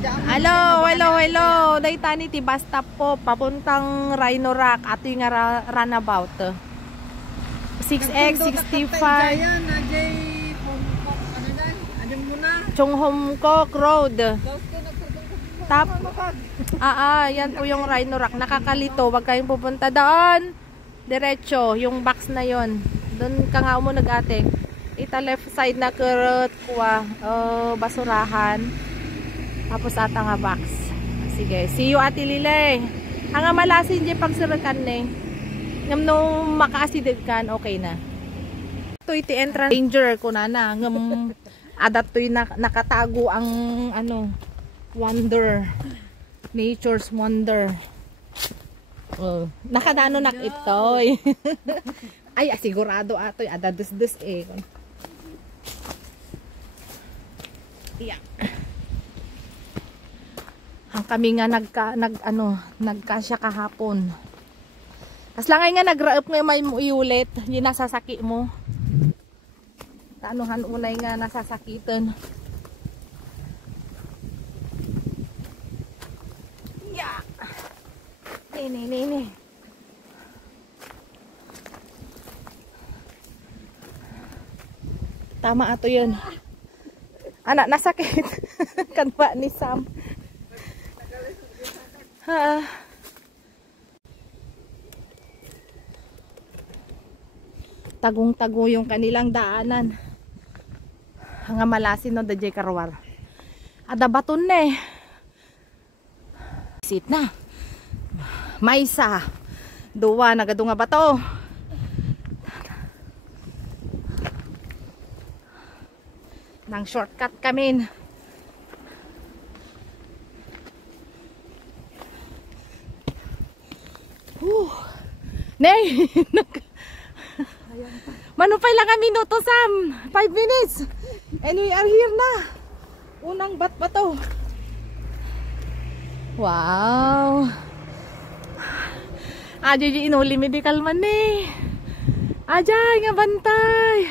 Hello, hello, hello. Daytani ti bus stop po papuntang Rhino Rock. Ato yung runabout. 6X 65. Chung Hom Kok Road. Tap. Yan po yung Rhino Rock. Nakakalito, wag kayong pupunta doon. Diretso, yung box na yon. Doon ka nga mo nag-ate. Ita left side na kurot kuha basurahan. Tapos ata nga box. Sige, see you Ate Lile. Ang malasin di pagsirakan ni. Ngam no makaasidid kan, okay na. Ito iti entrance danger ko na ngam adat to'y nakatago ang ano wonder. Nature's wonder. Nakadano nak itoy. Ay, sigurado atoy ada dus eh. Yeah. Ang kami nga nagkasya kahapon. Kas langay nga nagraep nga may iulit, yung nasasaki mo. Taanuhan unay nga nasasakitan. Yeah. Ni. Tama ato yun. Anak, nasakit. Kanpa ni Sam. Tagong-tago yung kanilang daanan. Hanga malasin no dajay karwar. Ada baton na eh. Sit na. Maysa. Duwa nagadunga bato. Nang shortcut kami. Nay. Manupay lang ang minuto, Sam. 5 minutes. And we are here na. Unang bat-bato. Wow. Aja inuli medical man eh. Aja nga bantay.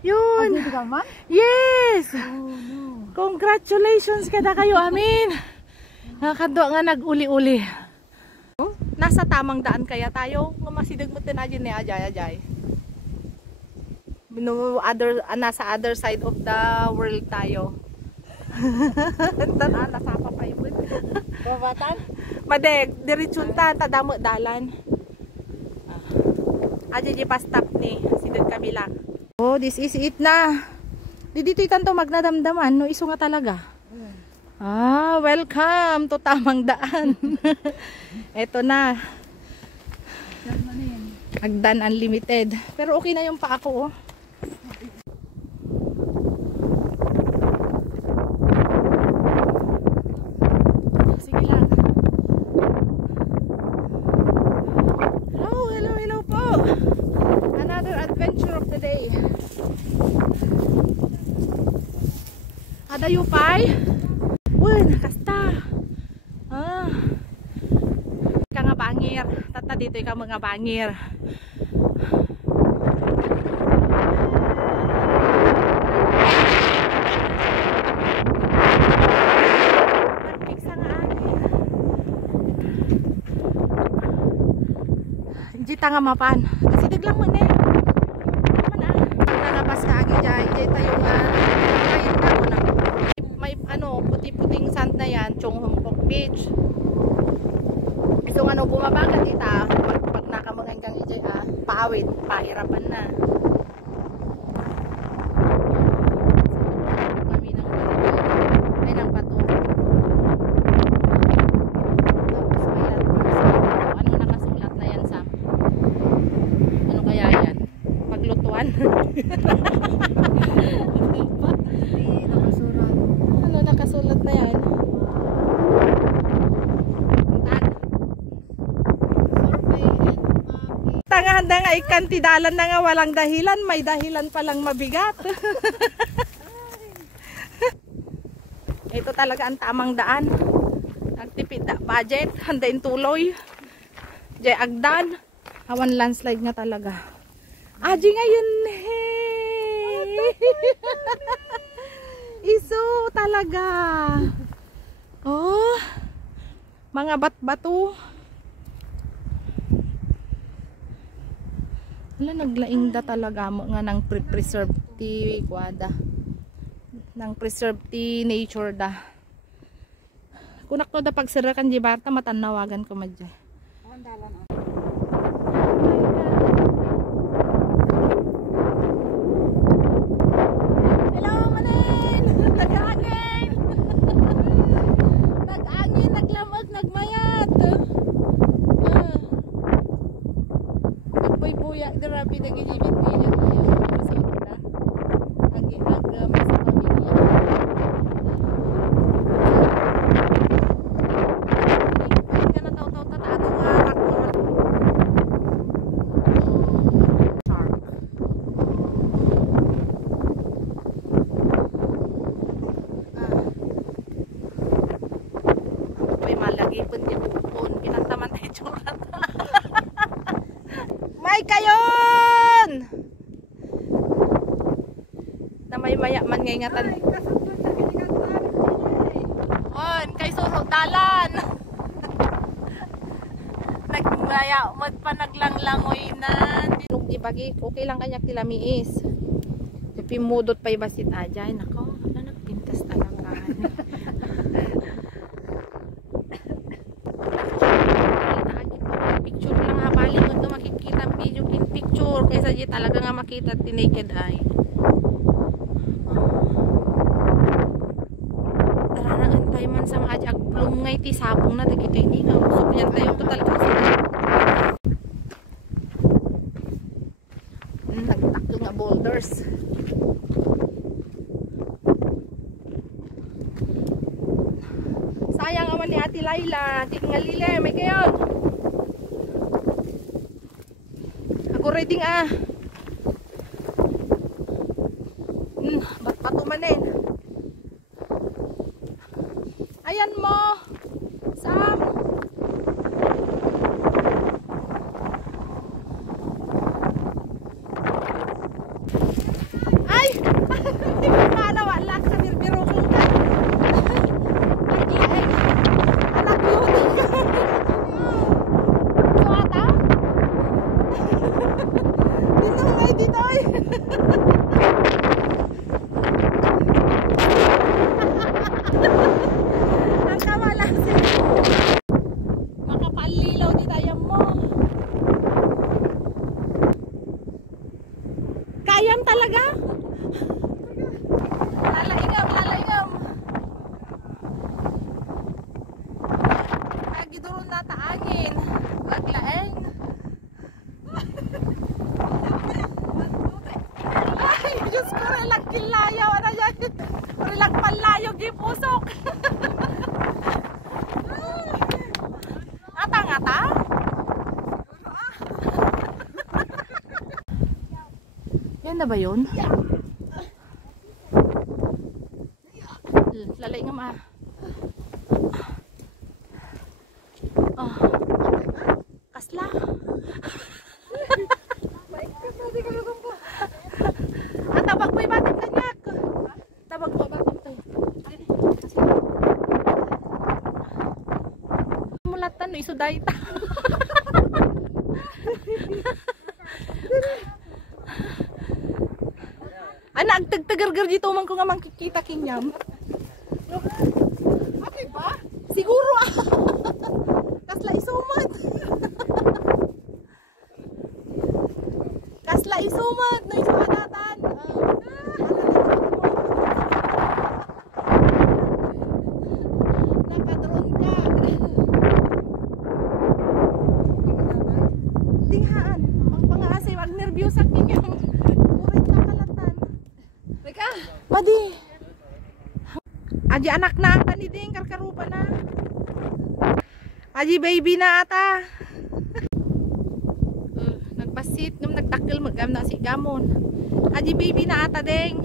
Yun. Medical man? Yes. Oh, no. Congratulations kada kayo amin. Nakadwa nga nag-uli-uli. Nasa tamang daan kaya tayo. Masidag mo tinadyan ni Ajay. Nasa other side of the world tayo. Nasapa pa yun. Babatan? Madeg, diritsuntan, tadamo dalan. Ajay pa stop ni. Sidag kami lang. Oh, this is it na. Dito itanto magnadamdaman. No, iso nga talaga. Welcome to tamang daan. Eto na. Agdan Unlimited. Pero okay na yung pa ako, oh. Sige lang. Hello po. Another adventure of the day. Ada yupay. Uy, nakasta. Ika nga bangir. Tata dito ika mga bangir. Nagpiksa nga angin. Hindi nga mapan. Kasi diglang mo na eh. Nalapas ka agi dyan. Dyan tayo nga. May puti-puting sand na yan. Chung Hom Kok Beach. So bumaba ka tita. Pag nakamangan kang ijay paawit. Pahirapan na. Kami ng bato. Ay ng bato. Tapos may landmarks. Ano nakasulat na yan, Sam? Ano kaya yan? Paglutuan? Ano nakasulat na yan? Tangahanda nga ikantidalan na nga walang dahilan, may dahilan palang mabigat. Ito talaga ang tamang daan. Nagtipid na budget, handain tuloy. Jay agdan. Hawan landslide nga talaga. Aji ngayon. Hey. Iso talaga. Oh. Mga bat-bato. Wala, naglaing da talaga mo nga ng preserved ti kwada. Nang preserved ti nature da. Kunak no da pagsirakan di barta matanawagan ko madya. Hello manin! Nag-angin! Nag-angin, naglamag, nagmayat. Nagbuy-buya, dirabi nag-inibit-bilit tayo. Sa ita. Agi-agam sa pamilya. May kayon! Na may mayaman ngay ngatan. On, kay susok dalan. Nagmayaman pa naglanglangoy na. Nung di bagi, okay lang kanya tilamiis. Pimudot pa ibasit ajay. Nako, na nagpintas talaga. Picture lang habaling mo makikita ang video in picture kaysa di talaga nga makita ti naked eye. Tarangan tayo man sa mga ajag plum ngay ti sabong na dagito hindi nga usok yan tayo total kasi nagtakto nga boulders. Sayang aman ni Ate Laila, di nga lile, may kayon. Ako ready nga. Ba't patumanin? Ayan mo. Sam. Ay! Mana wala sa birbiro ko ka. Ay, anak yun. Suwata? Dito may dito ay. Ang kamalasin. Makapalilaw di tayo mo. Kayam talaga? Lalaingam, lalaingam. Agidurun na taangin. Aglaeng. Ay, Diyos ko, relag kilayaw. Ano yan? Relag palayog yung pusok. Ngata-ngata? Yan na ba yun? Lalay nga ma. Oh. Kasla. Ang tabag mo'y batim kanyak. Tabag mo batim tayo. Mulatan no isuday ta. Anak tagtagargar dito man ko nga makikita kinyam. Ate ba? Siguro ah. Kasla isumat. Kasla isumat na isumadatan. Nakadron ka. Tinghaan. Ang pangaasay wag nervyos sa kinyam. Urit na kalatan. Teka, Madi. Aji anak na ata ni Ding, karkarupa na. Aji baby na ata. Nagbasit, nung nagtakil magam na si Gamon. Aji baby na ata Ding.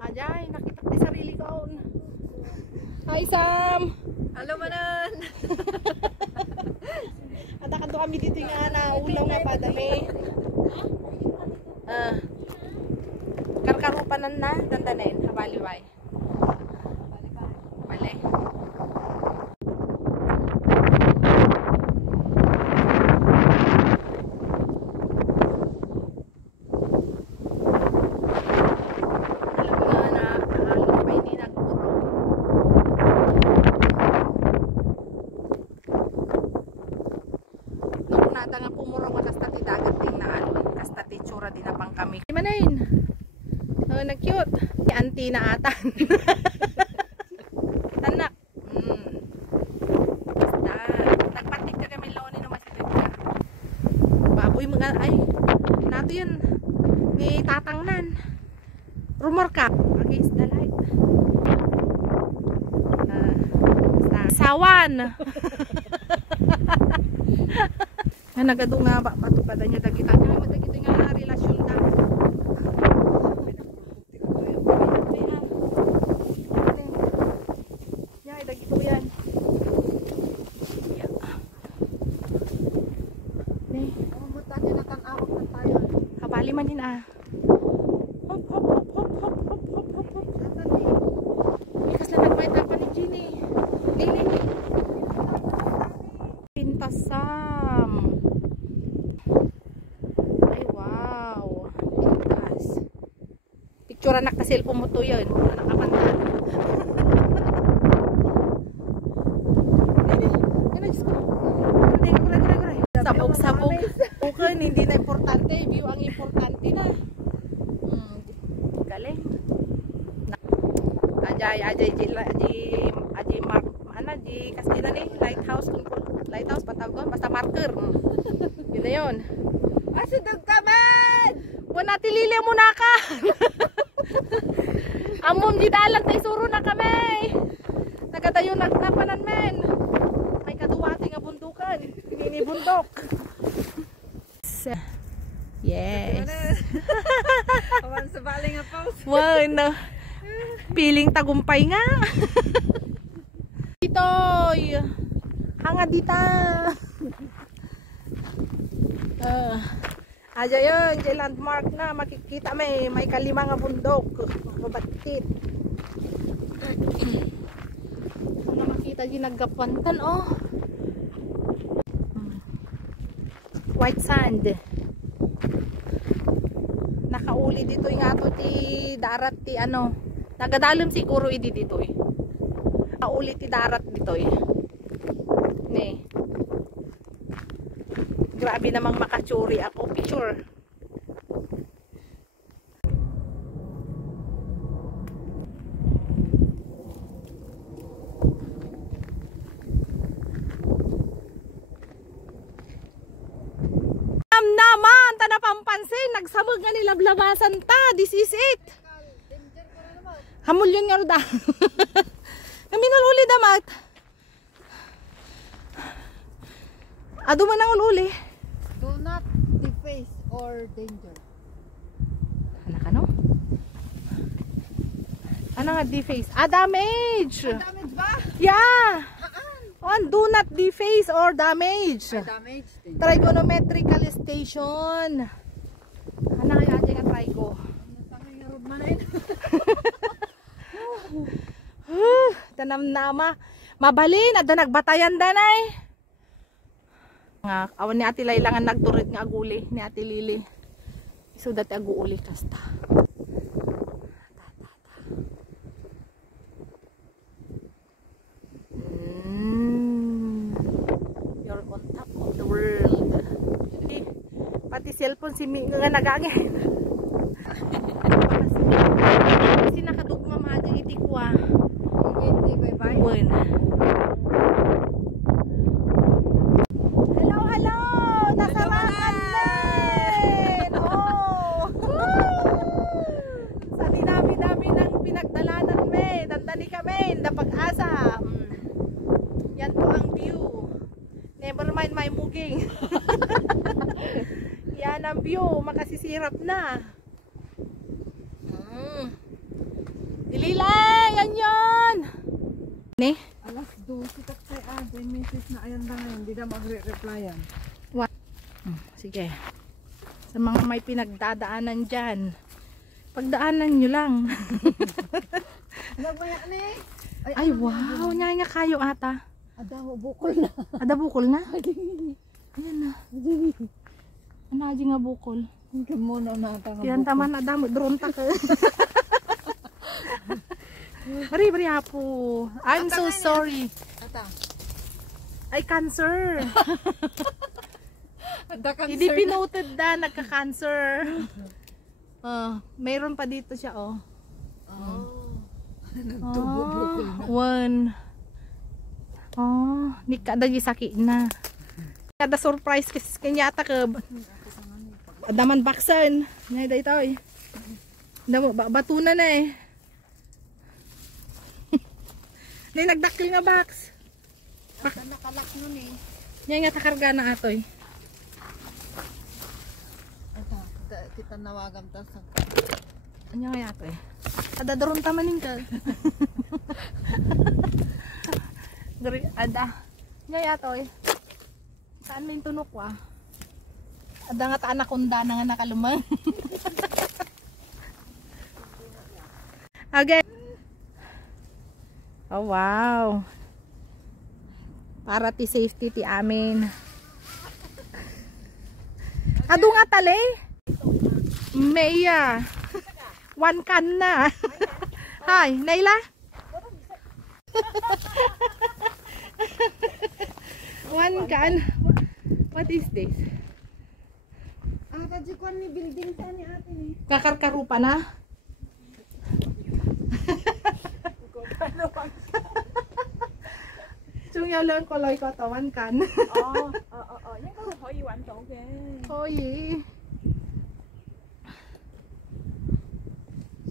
Ajay, nakita ko sarili ko. Hi Sam. Hello manan. Ata kanto kami dito nga na ulaw nga padami. Karkarupanan na, dandanin, habaliway. Bale. Nga pumurong kasta ti dagat ting na alon kasta ti tsura din na pang kami manain na cute ni auntie na atan tanak basta nagpatik ka kami lawan ni masilit ka baboy mga ay nato yun ni tatangnan rumor ka against the light sawan nga nagado nga ba matupad niya dagitan nga madagito nga relasyon ta ya dagito yan ya ne umutan niya nakang-awak na tayo habali man din hop hop hop hop hop hop hop hop hop ikas lang nagbayta pa ni Ginny lili pintasam. Ay, wow. Pintas. Picture anak ka cellphone mo to yun. Anak ka panta. Sabog-sabog. Bukan, hindi na importante. View ang importante na. Galing. Ajay mark. Ano, kasi na ni lighthouse patawag basta marker. Yun na yun. Asudog ka man! Wala tilili mo na ka! Amom di dalag tayo suro na kami! Nagadayon nagtapanan men! May kaduwati nga bundukan. Mini bundok. Yes. Awan sa baling nga pause. Wow, no. Piling tagumpay nga. Itoy! Hanga dita! Aja yun, yung landmark na makikita may kalima nga bundok. Mabatit. Ano makita yung naggapantan, oh. White sand. Nakauli dito yung ato ti darat ti ano. Nagadalim siguro idi dito eh. Nakauli ti darat dito eh. Ne. Grabe namang makatsuri ako. Picture. Naman, tanapampansin. Nagsamag nga nilablabasan ta. This is it. Hamul yun nga ruda. Minululi damat. Ado man ang ululi. Do not deface or danger. Anak ano? Ano nga deface? Damage! Damage ba? Yeah! On, do not deface or damage. Damage. Trigonometrical station. Ano kaya dyan nga try ko? Tanam nama. Mabalin, ada nagbatayan danay. Nga awan ni Ate Layla nga nagturit nga aguli ni Ate Lili. So dati aguuli kasta. You're on top of the world. Pati cellphone si Mi nga nagangin. Kasi nakadugma maagang itikwa. Hindi bye-bye. Bueno. Hello! Nasarakan men! Oh! Sa dinami-dami ng pinagdalanan men. Dandali kami, Pag-asa. Yan po ang view. Never mind my muging. Yan ang view. Makasisirap na. Dililay! Yan yun! Ne? Alas 12 taksay may message na ayan na ngayon. Hindi na magre-replyan. Sige. Sa mga may pinagdadaanan dyan. Pagdaanan nyo lang. Nagmaya na eh. Ay, wow. Nya nga kayo ata. Ada bukol na. Ada bukol na? Ayan na. Ano aja nga bukol? Kamuno na ata nga Yan taman ada mo. Drone ta ka. Bari apo. I'm so sorry. Ata. Ay, cancer. Hindi pinoted na. Nagka-cancer. Mayroon pa dito siya, oh. Nagtubo-bukol na. One. Ni kada gisaki na. Kada surprise kasi kanyata ka. Adaman baksan. Ngay da ito eh. Damo batunan na eh. Nay nagdakil nga box. Nakalak nun eh. Nya nga takarga na atoy. Ata, kita nawagan ta sa. Anya nga atoy. Ada doron tamanin ka. Ada. Nya atoy. Saan may tunok wa? Ada nga ta anakonda na nga nakalumang. Again. Oh wow. Para ti safety ti amin. Ado nga tali. Meya. One can na. Hi, Naila. One can. What is this? Ang kadjikuan ni building sa ni ate ni. Kakarkarupa na? Chung yêu lớn có lời có tàu ăn cắn. Những cái hội hoàn chỗ kìa. Thôi gì.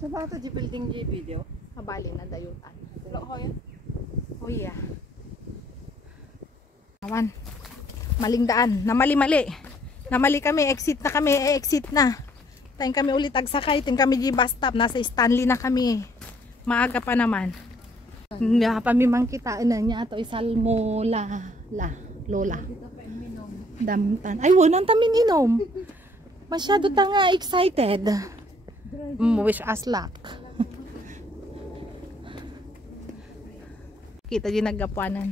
Sa ba to di building di video? Habali na dayutan. Lộ hồi á. Oh yeah. Awan. Maling daan. Namali-mali. Namali kami. Exit na kami. Exit na. Tayo kami ulit agsakay. Tayo kami di bus stop. Nasa Stanley na kami. Maaga pa naman. Pamimang kita na niya ato isalmo lola. Damtan. Ay, wala tamin inom. Masyado ta nga excited. Wish us luck. Kita din naggapuanan.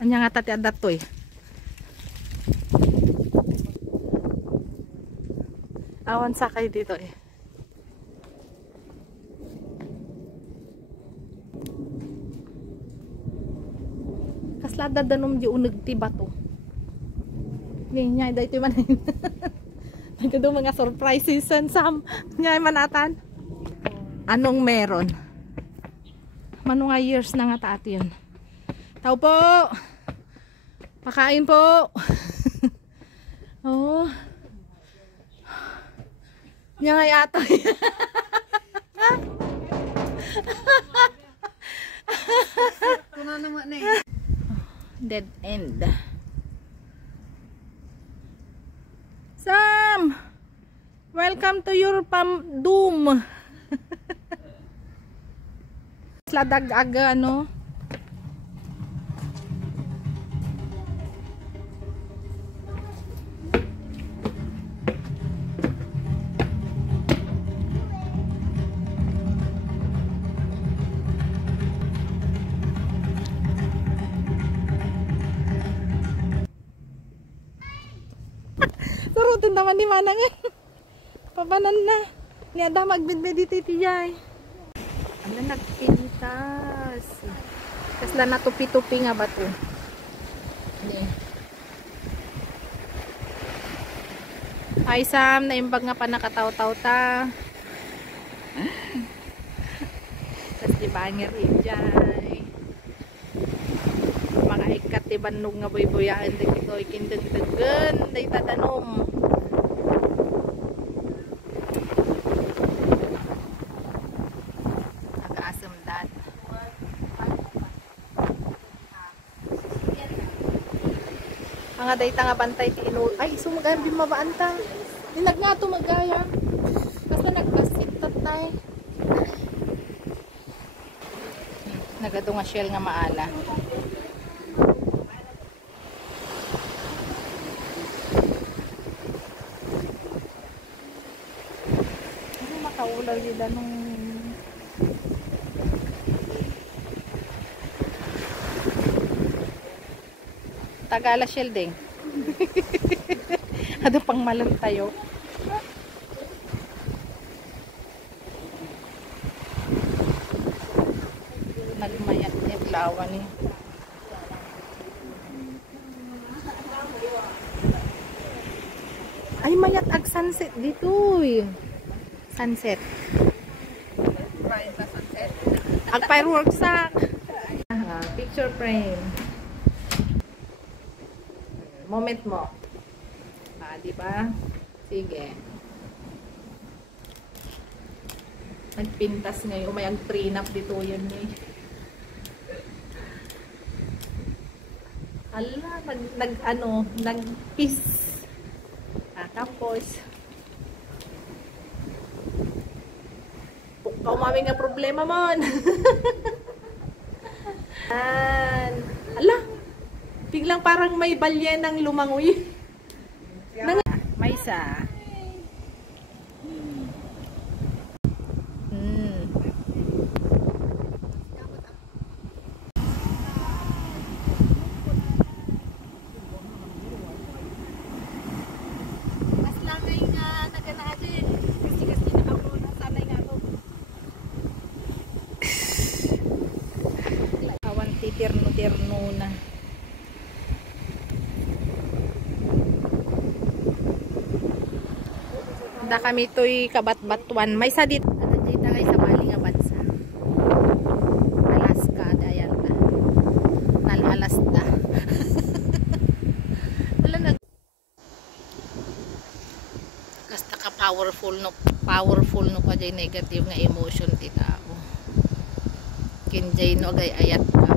Anya nga tati adat to eh. Awan sakay dito eh. Kaslada danom di uneg ti bato. Ni nya daytoy man. Nagado mga surprises and some nya manatan. Anong meron? Mano nga years na nga taat yun. Tao po. Pakain po. Oh. Nya nga yata. Kuna naman na eh. Dead end. Sam, welcome to your doom. Sladag aga no. Sarutin naman ni Manang eh. Pabanan na. Niada mag-meditate yay. Ano nagpintas. Kasla na tupi-tupi nga ba to? Ay Sam, naimbag nga pa nakataw-taw ta. Tas di bangir ijay. Mga ikat di bandog nga boy-boyaan dito ikindeng-degen day tatanom. Nakaasam dat. Mga day nga bantay ti ino. Ay sumagayam din mabaanta. Dinag nga to magaya. Basta nagbasit tatay. Nagado nga shell nga maala. popular yun nung Tagala Shielding. Ano pang malong tayo? Nagmayat ni Plawa ni. Ay, mayat ag sunset dito eh. Sunset. Ag fireworks sa picture frame. Moment mo. Di ba? Sige. Nagpintas ngayon. May ang prenup dito yun eh. Ala, nag-peace. Tapos, pukaw mami nga problema mon. Ala, biglang parang may balyen ng lumangoy. May isa. Mas langay nga naganaadi. Kasi na ako nasanay nga ako. Awan titirno-tirno na. Da kami to'y kabat-batuan. May sa dito. Dito ngay sa bali nga bansa. Alaska. Dayan na. Nalalas na. Wala na. Basta ka powerful no ka jay negative nga emotion tita ako. Kinjay no agay ayat ka.